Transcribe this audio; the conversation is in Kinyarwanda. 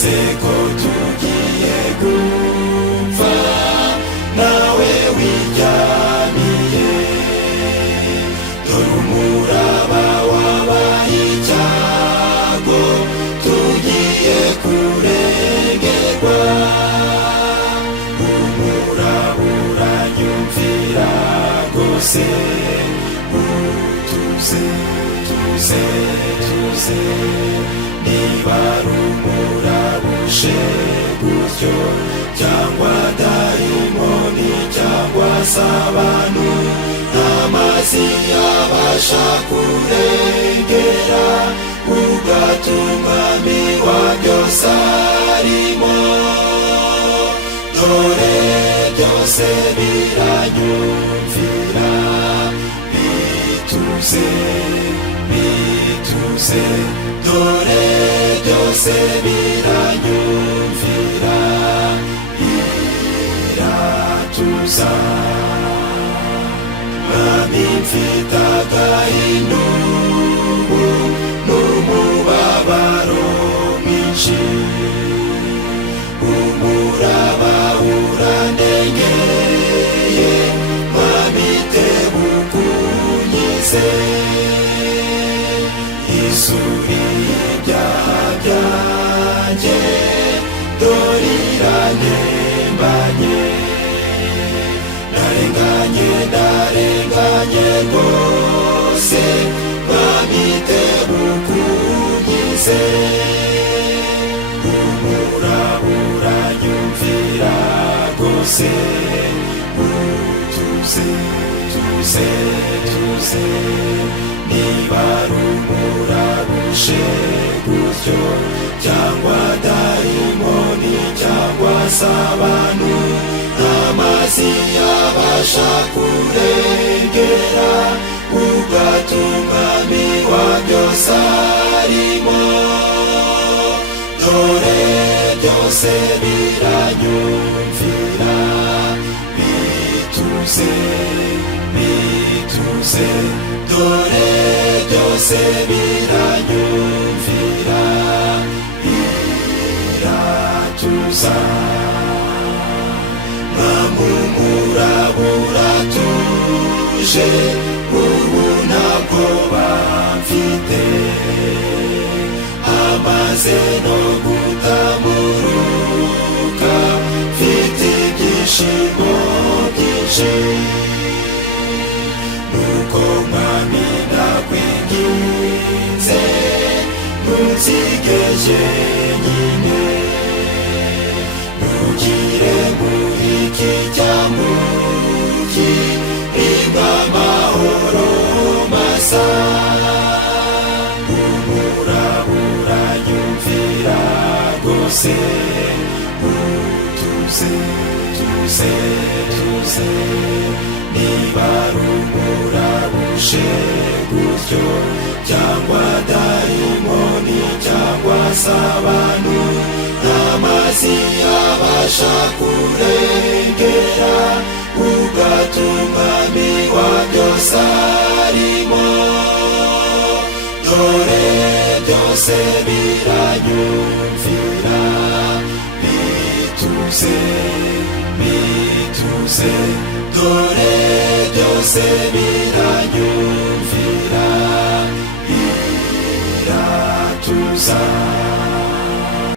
byose ko tugiye gupfa nawe wiryamiye dore umuraba wabaye icyago tugiye kurengerwa umuraba uranyumvira rwose tuze niba ari umurabushe gutyo cyangwa dayimoni cyangwa se abantu amazi yabasha kurengera ugatuma miwa byose arimo dore byose biranyumvira bituze dore byose biranyumvira biratuza mwami mfite agahinda ubu n'umubabaro mwinshi umuraba urandengeye mwami tebukunyize isuri ibyaha byanjye dore irantembanye ndarenganye rwose mwami tebukunyize umuraba uranyumvira rwose tuze niba ari umurabushe gutyo cyangwa dayimoni cyangwa se abantu amazi yabasha kurengera ugatuma miwa byose arimo dore byose biranyumvira bituze dore byose biranyumvira biratuza mwamumurabura tuje ubu ntabwo bamfite amaze no gutamuruka mfite ibyishimo byinshi nuko mwami ndakwinginze ntunsige jyenyine ntugire muri iki cyamuki rimwe amahoro masa umuraba uranyumvira rwose tuze niba ari umurabushe gutyo cyangwa dayimoni cyangwa se abantu amazi yabasha kurengera ugatuma miwa byose arimo dore byose biranyumvira bituze dore byose biranyumvira